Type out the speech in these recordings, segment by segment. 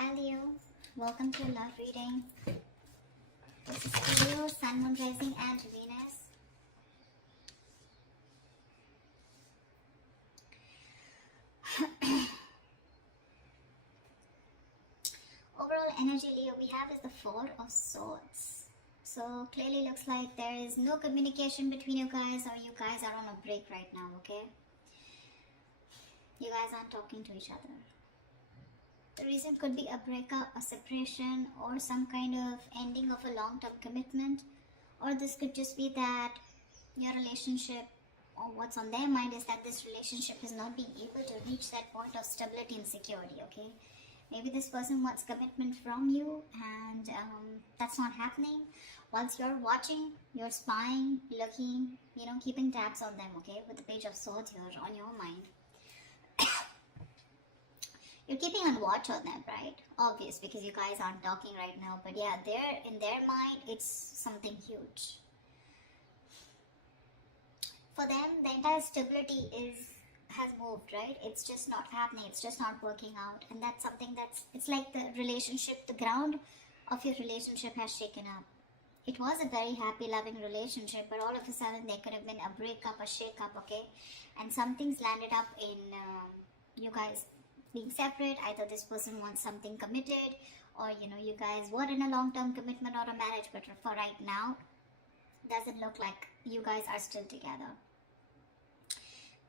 Hi Leo, welcome to Love Reading. This is Leo, Sun, Moon, Rising and Venus. Overall energy Leo we have is the Four of Swords. So clearly looks like there is no communication between you guys, or you guys are on a break right now, okay? You guys aren't talking to each other. The reason could be a breakup, a separation, or some kind of ending of a long-term commitment. Or this could just be that your relationship, or what's on their mind is that this relationship is not being able to reach that point of stability and security, okay? Maybe this person wants commitment from you and that's not happening. Once you're watching, you're spying, looking, keeping tabs on them, okay? With the Page of Swords here on your mind. You're keeping on watch on them, right? Obvious, because you guys aren't talking right now. But yeah, in their mind, it's something huge. For them, the entire stability has moved, right? It's just not happening. It's just not working out. And that's something it's like the relationship, the ground of your relationship has shaken up. It was a very happy, loving relationship, but all of a sudden there could have been a breakup, a shake-up, okay? And some things landed up in you guys being separate. Either this person wants something committed, or you guys were in a long-term commitment or a marriage, but for right now doesn't look like you guys are still together.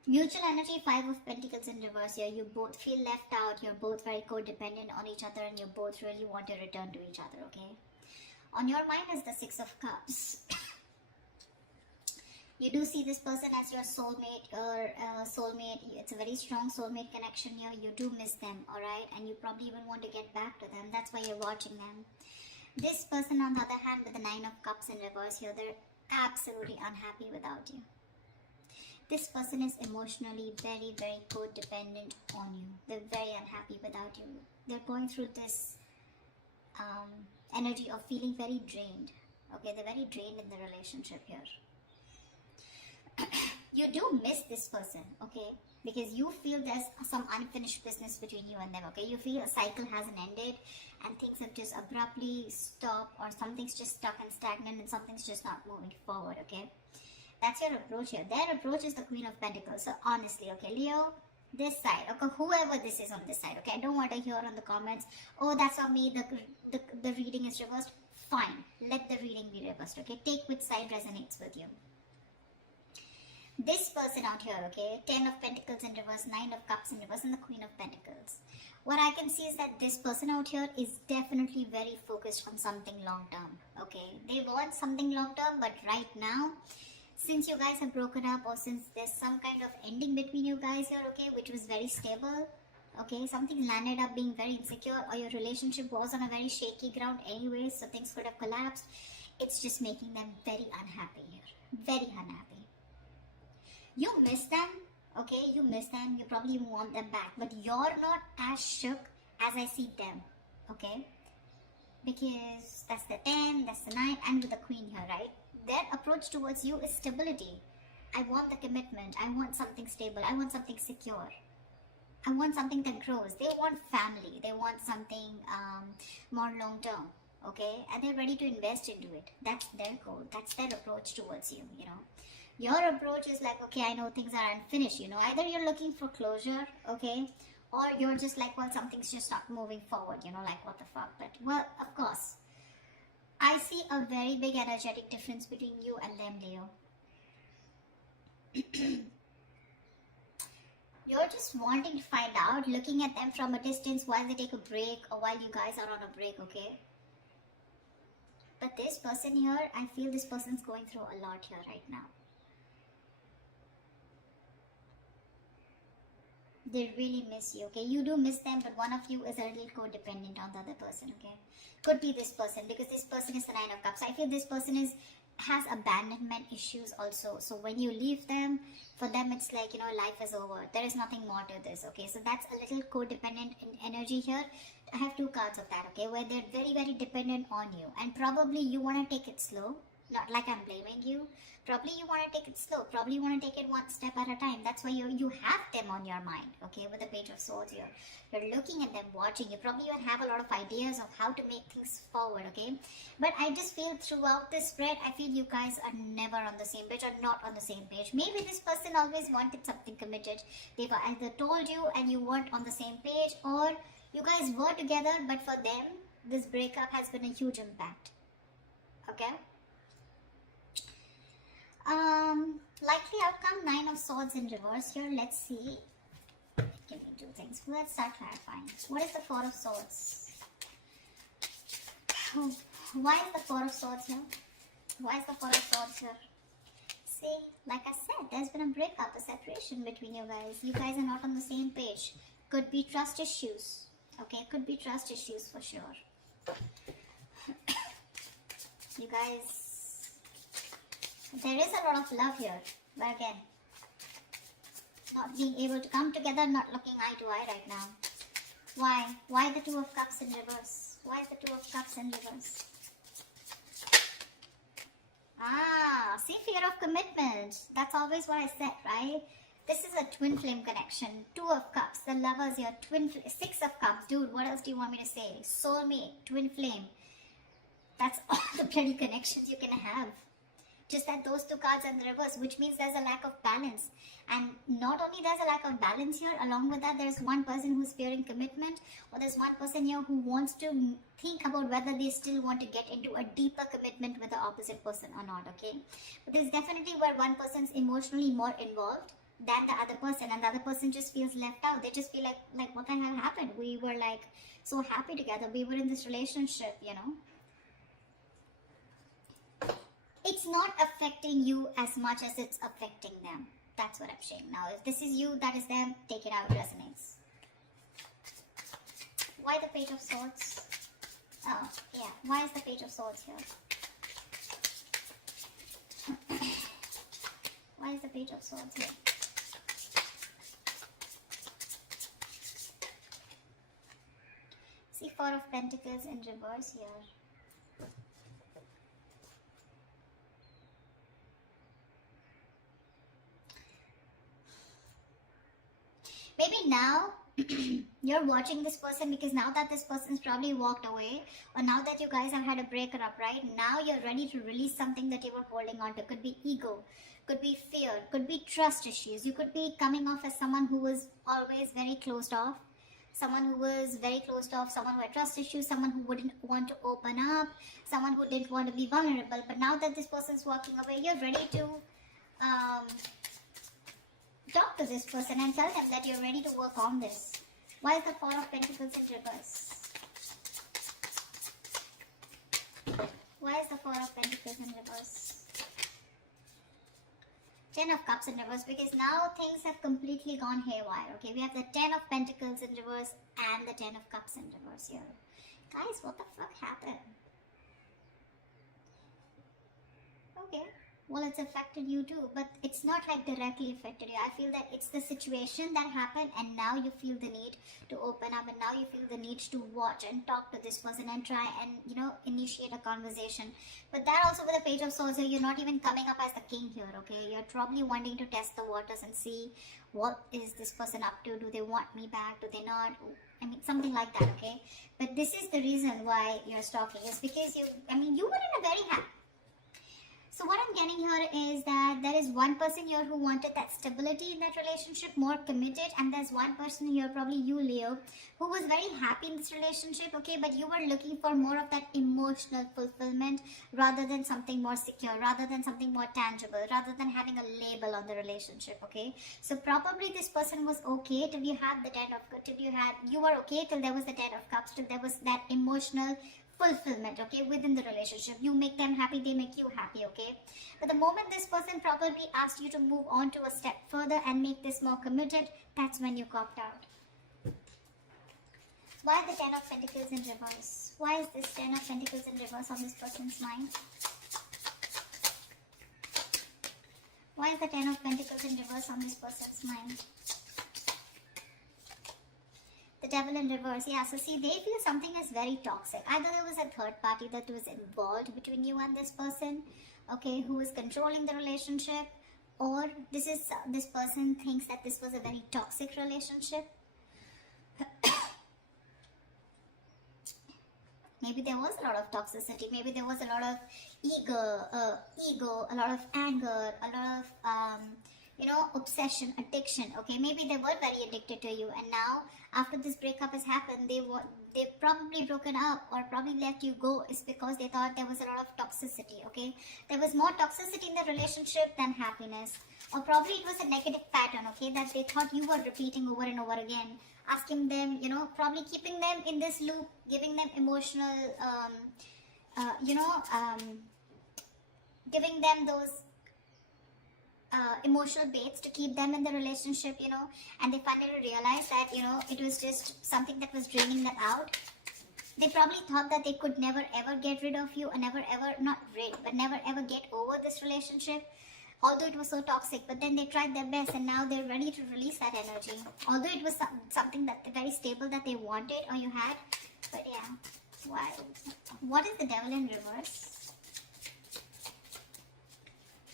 Mutual energy, Five of Pentacles in reverse here. You both feel left out, you're both very codependent on each other, and you both really want to return to each other, okay? On your mind is the Six of Cups. You do see this person as your soulmate or soulmate. It's a very strong soulmate connection here. You do miss them, alright? And you probably even want to get back to them. That's why you're watching them. This person, on the other hand, with the Nine of Cups in reverse here, they're absolutely unhappy without you. This person is emotionally very, very codependent on you. They're very unhappy without you. They're going through this energy of feeling very drained. Okay, they're very drained in the relationship here. You do miss this person, okay, because you feel there's some unfinished business between you and them, okay? You feel a cycle hasn't ended and things have just abruptly stopped, or something's just stuck and stagnant and something's just not moving forward, okay? That's your approach here. Their approach is the Queen of Pentacles. So honestly, okay, Leo, this side, okay, whoever this is on this side, okay, I don't want to hear on the comments, oh, that's not me, the reading is reversed. Fine, let the reading be reversed, okay? Take which side resonates with you. This person out here, okay, 10 of Pentacles in reverse, 9 of Cups in reverse, and the Queen of Pentacles. What I can see is that this person out here is definitely very focused on something long term, okay? They want something long term, but right now, since you guys have broken up, or since there's some kind of ending between you guys here, okay, which was very stable, okay, something landed up being very insecure, or your relationship was on a very shaky ground anyways, so things could have collapsed. It's just making them very unhappy here, very unhappy. You miss them, okay, you miss them, you probably want them back, but you're not as shook as I see them, okay, because that's the 10, that's the 9, and with the Queen here, right? Their approach towards you is stability. I want the commitment, I want something stable, I want something secure, I want something that grows. They want family, they want something more long term, okay, and they're ready to invest into it. That's their goal, that's their approach towards you, Your approach is like, okay, I know things are unfinished, either you're looking for closure, okay, or you're just like, well, something's just not moving forward, like what the fuck. But well, of course, I see a very big energetic difference between you and them, Leo. You're just wanting to find out, looking at them from a distance while they take a break, or while you guys are on a break, okay? But this person here, I feel this person's going through a lot here right now. They really miss you, okay? You do miss them, but one of you is a little codependent on the other person, okay? Could be this person, because this person is the Nine of Cups. I feel this person has abandonment issues also. So when you leave them, for them it's like, life is over. There is nothing more to this, okay? So that's a little codependent energy here. I have two cards of that, okay? Where they're very, very dependent on you. And probably you want to take it slow, Not like I'm blaming you. Probably you want to take it slow. Probably you want to take it one step at a time. That's why you have them on your mind, okay, with the Page of Swords here. You're looking at them, watching. You probably even have a lot of ideas of how to make things forward, okay? But I just feel throughout this spread, I feel you guys are never on the same page or not on the same page. Maybe this person always wanted something committed. They've either told you and you weren't on the same page, or you guys were together, but for them, this breakup has been a huge impact, okay? Likely outcome, Nine of Swords in reverse here. Let's see. Give me two things. Let's start clarifying. What is the Four of Swords? Why is the Four of Swords here? Why is the Four of Swords here? See, like I said, there's been a breakup, a separation between you guys. You guys are not on the same page. Could be trust issues. Okay, could be trust issues for sure. You guys, there is a lot of love here, but again, not being able to come together, not looking eye to eye right now. Why? Why the Two of Cups in reverse? Why is the Two of Cups in reverse? See, fear of commitment. That's always what I said, right? This is a twin flame connection. Two of Cups, the lovers here, Six of Cups. Dude, what else do you want me to say? Soulmate, twin flame. That's all the bloody connections you can have. Just that those two cards are in the reverse, which means there's a lack of balance. And not only there's a lack of balance here, along with that, there's one person who's fearing commitment, or there's one person here who wants to think about whether they still want to get into a deeper commitment with the opposite person or not, okay? But there's definitely where one person's emotionally more involved than the other person, and the other person just feels left out. They just feel like what the hell happened? We were like so happy together. We were in this relationship, you know? It's not affecting you as much as it's affecting them. That's what I'm saying. Now, if this is you, that is them, take it out, it resonates. Why the Page of Swords? Oh, yeah. Why is the Page of Swords here? Why is the Page of Swords here? See, Four of Pentacles in reverse here. Maybe now you're watching this person because now that this person's probably walked away, or now that you guys have had a breakup, right? Now you're ready to release something that you were holding on to. Could be ego, could be fear, could be trust issues. You could be coming off as someone who was always very closed off, someone who was very closed off, someone who had trust issues, someone who wouldn't want to open up, someone who didn't want to be vulnerable. But now that this person's walking away, you're ready to talk to this person and tell them that you're ready to work on this. Why is the Four of Pentacles in reverse? Why is the Four of Pentacles in reverse? Ten of Cups in reverse, because now things have completely gone haywire. Okay, we have the Ten of Pentacles in reverse and the Ten of Cups in reverse here. Guys, what the fuck happened? Okay. Well, it's affected you too, but it's not like directly affected you. I feel that it's the situation that happened, and now you feel the need to open up, and now you feel the need to watch and talk to this person and try and, you know, initiate a conversation. But that also with the Page of Swords here, you're not even coming up as the king here, okay? You're probably wanting to test the waters and see what is this person up to. Do they want me back? Do they not? I mean, something like that, okay? But this is the reason why you're stalking, is because you were in a very happy. So what I'm getting here is that there is one person here who wanted that stability in that relationship, more committed, and there's one person here, probably you, Leo, who was very happy in this relationship, okay, but you were looking for more of that emotional fulfillment rather than something more secure, rather than something more tangible, rather than having a label on the relationship, okay? So probably this person was okay till you had the you were okay till there was the Ten of Cups, till there was that emotional fulfillment, okay, within the relationship. You make them happy, they make you happy, okay? But the moment this person probably asked you to move on to a step further and make this more committed, that's when you copped out. Why the Ten of Pentacles in reverse? Why is this Ten of Pentacles in reverse on this person's mind? Why is the Ten of Pentacles in reverse on this person's mind? The Devil in reverse. Yeah, so see, they feel something is very toxic. Either there was a third party that was involved between you and this person, okay, who is controlling the relationship, or this person thinks that this was a very toxic relationship. Maybe there was a lot of toxicity. Maybe there was a lot of ego, a lot of anger, a lot of obsession, addiction. Okay, maybe they were very addicted to you, and now after this breakup has happened, they've probably broken up or probably let you go. Is because they thought there was a lot of toxicity. Okay, there was more toxicity in the relationship than happiness, or probably it was a negative pattern. Okay, that they thought you were repeating over and over again, asking them, probably keeping them in this loop, giving them emotional, giving them those emotional baits to keep them in the relationship, and they finally realized that, it was just something that was draining them out. They probably thought that they could never ever get rid of you, and never ever, not rid, but never ever get over this relationship, although it was so toxic. But then they tried their best, and now they're ready to release that energy, although it was something that very stable that they wanted or you had. But yeah, why? What is the Devil in reverse?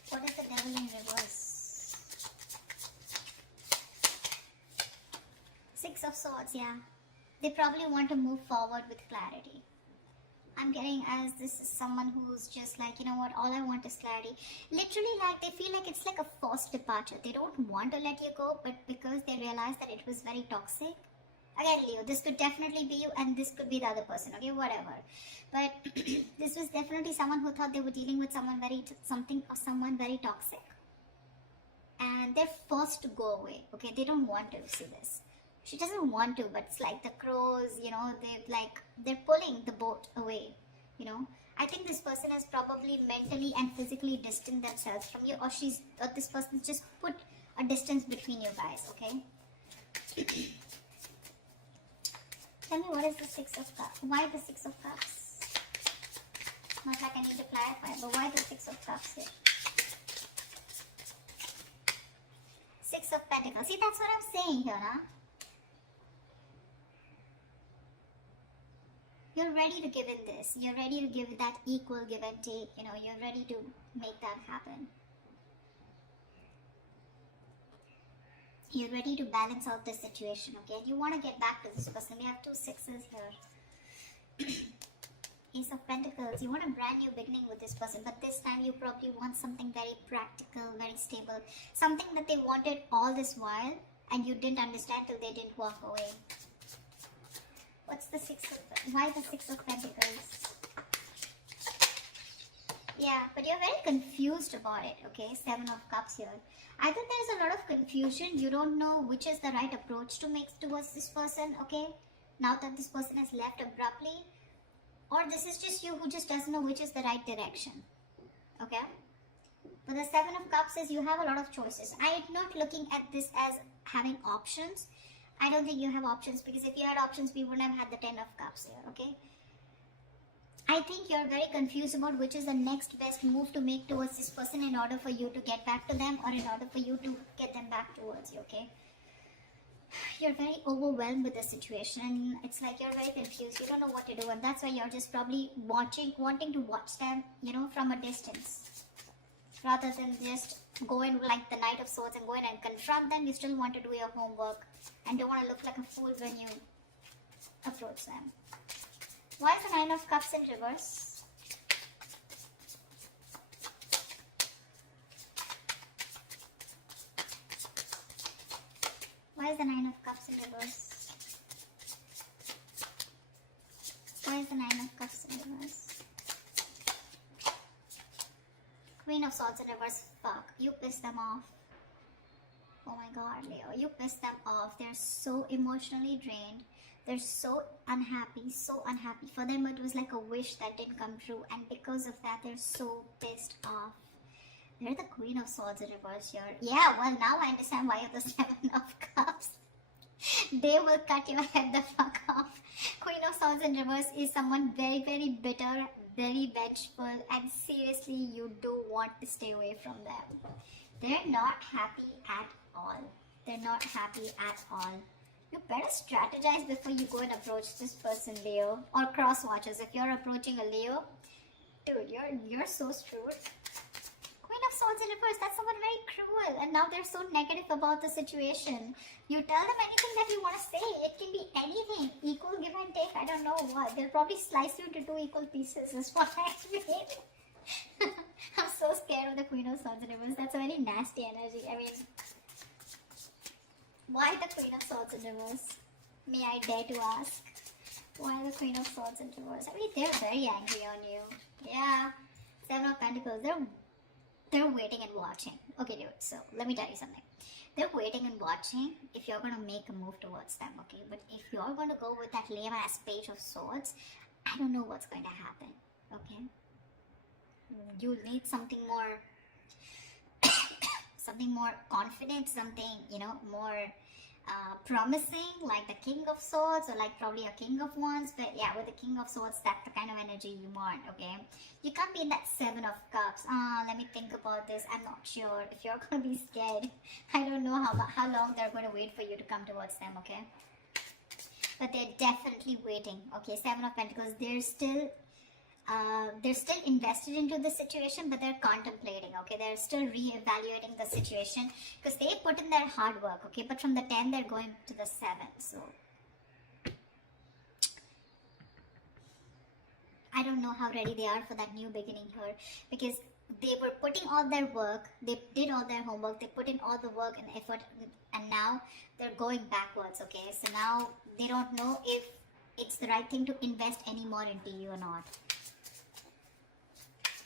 What is the Devil in reverse? Six of Swords. Yeah, they probably want to move forward with clarity. I'm getting as this is someone who's just like, you know what, all I want is clarity. Literally, like, they feel like it's like a forced departure. They don't want to let you go, but because they realize that it was very toxic. Again, Leo, this could definitely be you, and this could be the other person, okay, whatever. But this was definitely someone who thought they were dealing with someone very toxic. And they're forced to go away, okay? They don't want to see this. She doesn't want to, but it's like the crows, they're pulling the boat away, I think this person has probably mentally and physically distanced themselves from you, or this person just put a distance between you guys, okay? Tell me, what is the Six of Cups? Why the Six of Cups? Not like I need to clarify, but why the Six of Cups here? Six of Pentacles. See, that's what I'm saying here, huh? You're ready to give in this. You're ready to give that equal give and take. You're ready to make that happen. You're ready to balance out the situation, okay? You want to get back to this person. We have two sixes here. Ace of Pentacles. You want a brand new beginning with this person, but this time you probably want something very practical, very stable. Something that they wanted all this while, and you didn't understand till they didn't walk away. What's the why the Six of Pentacles? Yeah, but you're very confused about it, okay? Seven of Cups here. I think there's a lot of confusion. You don't know which is the right approach to make towards this person, okay? Now that this person has left abruptly. Or this is just you who just doesn't know which is the right direction, okay? But the Seven of Cups is you have a lot of choices. I'm not looking at this as having options. I don't think you have options, because if you had options, we wouldn't have had the Ten of Cups here, okay? I think you're very confused about which is the next best move to make towards this person in order for you to get back to them, or in order for you to get them back towards you, okay? You're very overwhelmed with the situation, and it's like you're very confused. You don't know what to do, and that's why you're just probably wanting to watch them, from a distance. Rather than just go in like the Knight of Swords and go in and confront them, you still want to do your homework and don't want to look like a fool when you approach them. Why is the Nine of Cups in reverse? Why is the Nine of Cups in reverse? Why is the Nine of Cups in reverse? Queen of Swords in reverse. Fuck, you pissed them off. Oh my god, Leo, you pissed them off. They're so emotionally drained. They're so unhappy, so unhappy. For them, it was like a wish that didn't come true, and because of that, they're so pissed off. They're the Queen of Swords in reverse here. Yeah, well, now I understand why you're the Seven of Cups. They will cut your head the fuck off. Queen of Swords in reverse is someone very, very bitter, very vengeful, and seriously, you do want to stay away from them. They're not happy at all. They're not happy at all. You better strategize before you go and approach this person, Leo. Or cross watchers. If you're approaching a Leo, dude, you're so screwed. Queen of Swords in reverse, that's someone very cruel, and now they're so negative about the situation. You tell them anything that you want to say. It can be anything. Equal give and take. I don't know what. They'll probably slice you into two equal pieces, is what I mean. I'm so scared of the Queen of Swords in reverse. That's a very nasty energy. I mean, why the Queen of Swords in reverse? May I dare to ask? Why the Queen of Swords in reverse? I mean, they're very angry on you. Yeah. Seven of Pentacles. They're waiting and watching. Okay, dude. So let me tell you something. They're waiting and watching if you're gonna make a move towards them. Okay, but if you're gonna go with that lame ass Page of Swords, I don't know what's going to happen. Okay. You'll need something more something more confident, something, you know, more promising, like the King of Swords, or like probably a King of Wands. But yeah, with the King of Swords, that's the kind of energy you want. Okay, you can't be in that Seven of Cups. Let me think about this. I'm not sure. If you're gonna be scared, I don't know how long they're going to wait for you to come towards them. Okay, but they're definitely waiting. Okay, Seven of Pentacles, they're still invested into the situation, but they're contemplating. Okay, they're still re-evaluating the situation because they put in their hard work. Okay, but from the 10 they're going to the 7. So I don't know how ready they are for that new beginning here, because they were putting all their work, they did all their homework, they put in all the work and effort, and now they're going backwards. Okay, so now they don't know if it's the right thing to invest any more into you or not.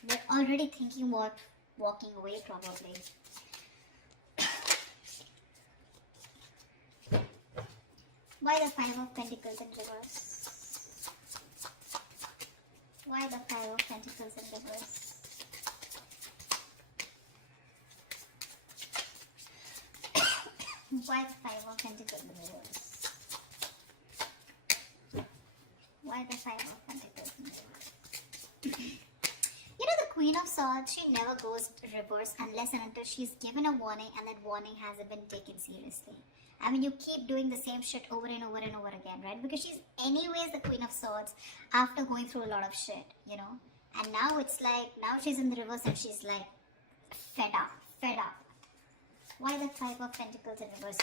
They're already thinking about walking away, probably. Why the Five of Pentacles in reverse? Why the Five of Pentacles in reverse? Why the Five of Pentacles in reverse? Why the Five of Pentacles in reverse? You know, the Queen of Swords, she never goes reverse unless and until she's given a warning and that warning hasn't been taken seriously. I mean, you keep doing the same shit over and over and over again, right? Because she's anyways the Queen of Swords after going through a lot of shit, you know? And now it's like, now she's in the reverse and she's like, fed up. Why the Five of Pentacles in reverse?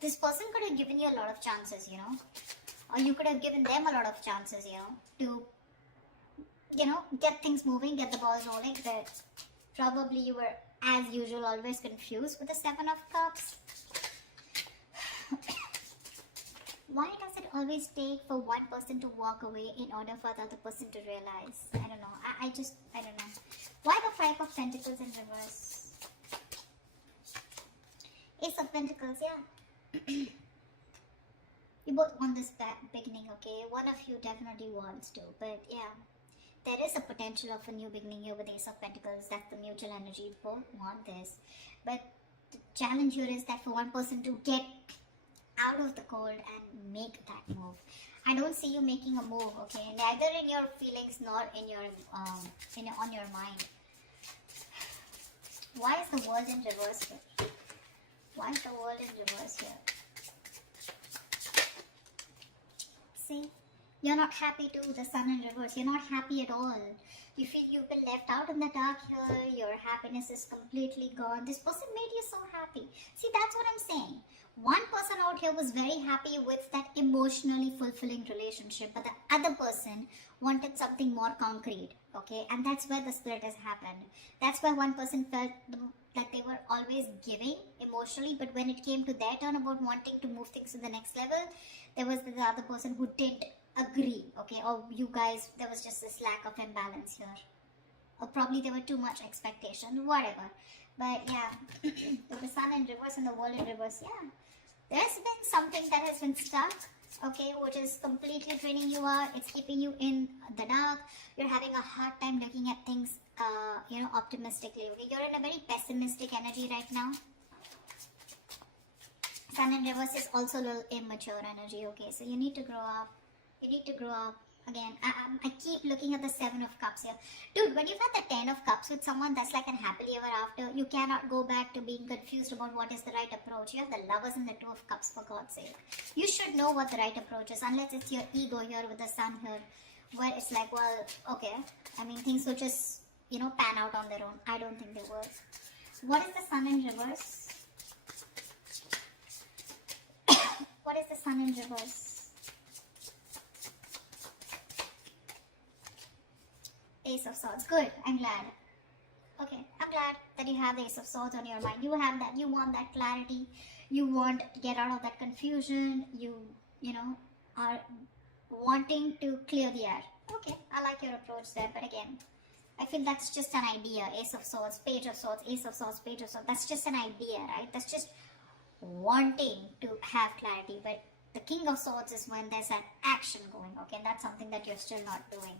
This person could have given you a lot of chances, you know? Or you could have given them a lot of chances, you know, to, you know, get things moving, get the balls rolling. But probably you were, as usual, always confused with the Seven of Cups. Why does it always take for one person to walk away in order for the other person to realize? I don't know. I don't know. Why the Five of Pentacles in reverse? Ace of Pentacles, yeah. You both want this beginning, okay? One of you definitely wants to, but yeah. There is a potential of a new beginning here with Ace of Pentacles. That's the mutual energy. Both want this. But the challenge here is that for one person to get out of the cold and make that move. I don't see you making a move, okay? Neither in your feelings nor in your on your mind. Why is the world in reverse here? Why is the world in reverse here? See? You're not happy too, the Sun in reverse. You're not happy at all. You feel you've been left out in the dark here. Your happiness is completely gone. This person made you so happy. See, that's what I'm saying. One person out here was very happy with that emotionally fulfilling relationship, but the other person wanted something more concrete, okay? And that's where the split has happened. That's why one person felt that they were always giving emotionally, but when it came to their turn about wanting to move things to the next level, there was the other person who didn't agree, okay? Or you guys, there was just this lack of imbalance here. Or probably there were too much expectation, whatever. But yeah, the Sun in reverse and the world in reverse, yeah. There's been something that has been stuck, okay, which is completely draining you out. It's keeping you in the dark. You're having a hard time looking at things, you know, optimistically, okay? You're in a very pessimistic energy right now. Sun in reverse is also a little immature energy, okay? So you need to grow up. You need to grow up, again, I keep looking at the 7 of Cups here. Dude, when you've had the 10 of Cups with someone, that's like an happily ever after. You cannot go back to being confused about what is the right approach. You have the Lovers and the 2 of Cups, for God's sake. You should know what the right approach is, unless it's your ego here with the Sun here, where it's like, well, okay, I mean, things will just, pan out on their own. I don't think they will. What is the Sun in reverse? What is the Sun in reverse? Ace of Swords. Good. I'm glad. Okay. I'm glad that you have the Ace of Swords on your mind. You have that. You want that clarity. You want to get out of that confusion. You are wanting to clear the air. Okay. I like your approach there. But again, I feel that's just an idea. Ace of Swords, Page of Swords, Ace of Swords, Page of Swords. That's just an idea, right? That's just wanting to have clarity. But the King of Swords is when there's an action going. Okay. And that's something that you're still not doing.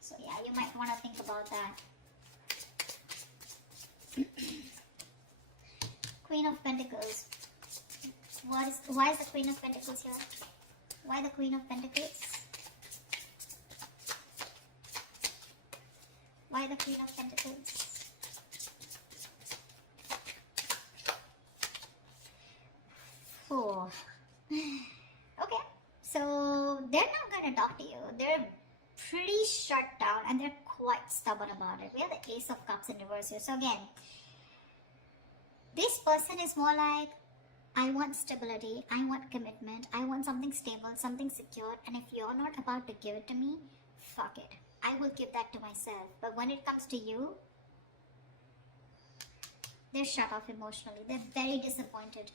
So yeah, you might want to think about that. Queen of Pentacles. Why is the Queen of Pentacles here? Why the Queen of Pentacles? Why the Queen of Pentacles? Oh. Okay, so they're not going to talk to you. They're pretty shut down and they're quite stubborn about it. We have the Ace of Cups in reverse here. So again, this person is more like, I want stability, I want commitment, I want something stable, something secure, and if you're not about to give it to me, fuck it. I will give that to myself. But when it comes to you, they're shut off emotionally. They're very disappointed.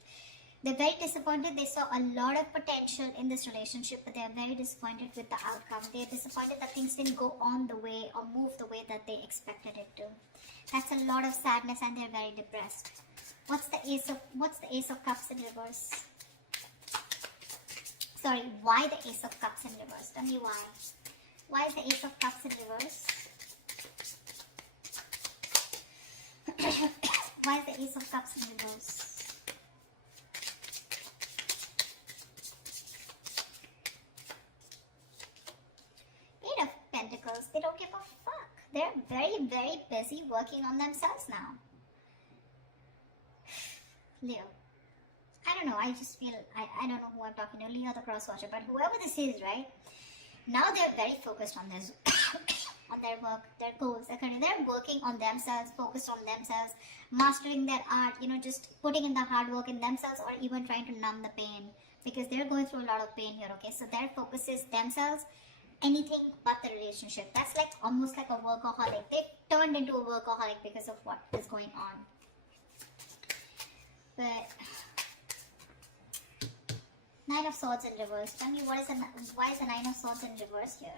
They're very disappointed. They saw a lot of potential in this relationship, but they're very disappointed with the outcome. They're disappointed that things didn't go on the way or move the way that they expected it to. That's a lot of sadness and they're very depressed. What's the Ace of Cups in reverse? Sorry, why the Ace of Cups in reverse? Tell me why. Why is the Ace of Cups in reverse? Why is the Ace of Cups in reverse? Pentacles, they don't give a fuck. They're very, very busy working on themselves now. Leo. I don't know, I just feel, I don't know who I'm talking to, Leo the cross watcher, but whoever this is, right? Now they're very focused on this, on their work, their goals, their career. They're working on themselves, focused on themselves, mastering their art, just putting in the hard work in themselves or even trying to numb the pain because they're going through a lot of pain here, okay? So their focus is themselves, anything but the relationship. That's like almost like a workaholic. They turned into a workaholic because of what is going on. But Nine of Swords in reverse. Tell me why is the Nine of Swords in reverse here?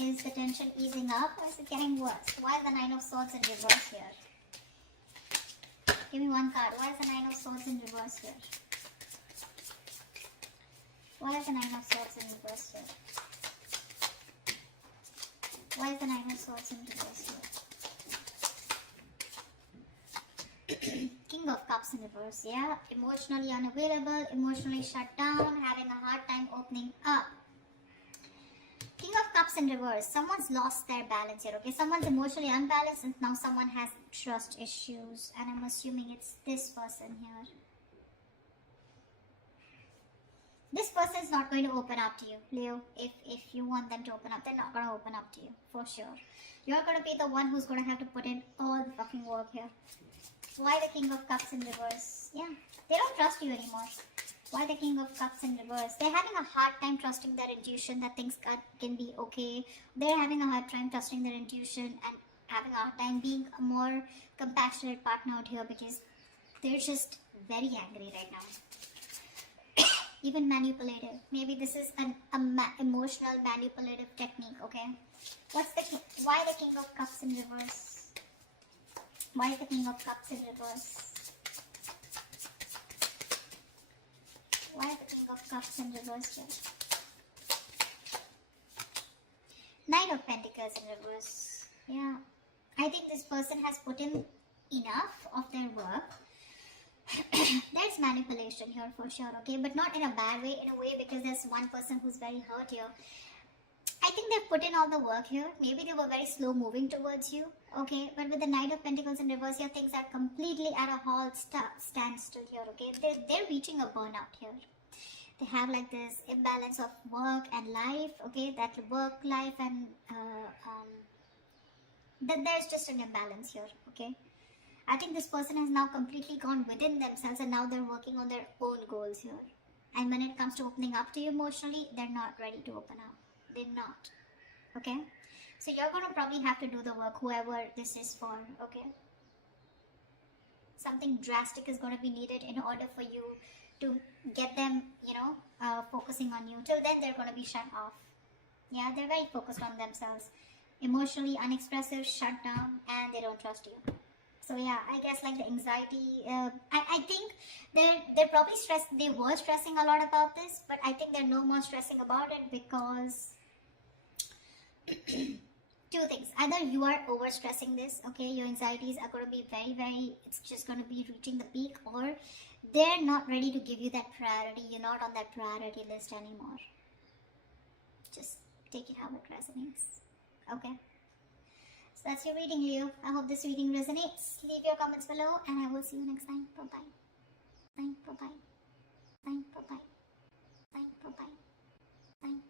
Is the tension easing up or is it getting worse? Why is the Nine of Swords in reverse here? Give me one card. Why is the Nine of Swords in reverse here? Why is the Nine of Swords in reverse here? Why is the Nine of Swords in reverse here? King of Cups in reverse, yeah. Emotionally unavailable, emotionally shut down, having a hard time opening up. King of Cups in reverse. Someone's lost their balance here, okay? Someone's emotionally unbalanced and now someone has trust issues. And I'm assuming it's this person here. This person is not going to open up to you, Leo. If you want them to open up, they're not going to open up to you, for sure. You're going to be the one who's going to have to put in all the fucking work here. Why the King of Cups in reverse? Yeah, they don't trust you anymore. Why the King of Cups in reverse? They're having a hard time trusting their intuition that things can be okay. They're having a hard time trusting their intuition and having a hard time being a more compassionate partner out here because they're just very angry right now. Even manipulative. Maybe this is an emotional manipulative technique, okay? Why the King of Cups in reverse? Why is the King of Cups in reverse? Why is the King of Cups in reverse here? Nine of Pentacles in reverse. Yeah. I think this person has put in enough of their work. There's manipulation here for sure, okay? But not in a bad way, in a way because there's one person who's very hurt here. I think they've put in all the work here. Maybe they were very slow moving towards you. Okay, but with the Knight of Pentacles in reverse here, things are completely at a halt, standstill here. Okay, they're reaching a burnout here. They have like this imbalance of work and life. Okay, that work life and that there's just an imbalance here. Okay, I think this person has now completely gone within themselves and now they're working on their own goals here. And when it comes to opening up to you emotionally, they're not ready to open up. They're not. Okay? So you're going to probably have to do the work, whoever this is for. Okay? Something drastic is going to be needed in order for you to get them, focusing on you. Till then, they're going to be shut off. Yeah, they're very focused on themselves. Emotionally unexpressive, shut down, and they don't trust you. So yeah, I guess like the anxiety, I think they're probably stressed. They were stressing a lot about this, but I think they're no more stressing about it because two things. Either you are over stressing this, okay, your anxieties are going to be very, it's just going to be reaching the peak, or they're not ready to give you that priority. You're not on that priority list anymore. Just take it how it resonates. Okay. So that's your reading, Leo. I hope this reading resonates. Leave your comments below and I will see you next time. Bye-bye. Bye-bye. Bye-bye. Bye-bye. Bye-bye. Bye-bye.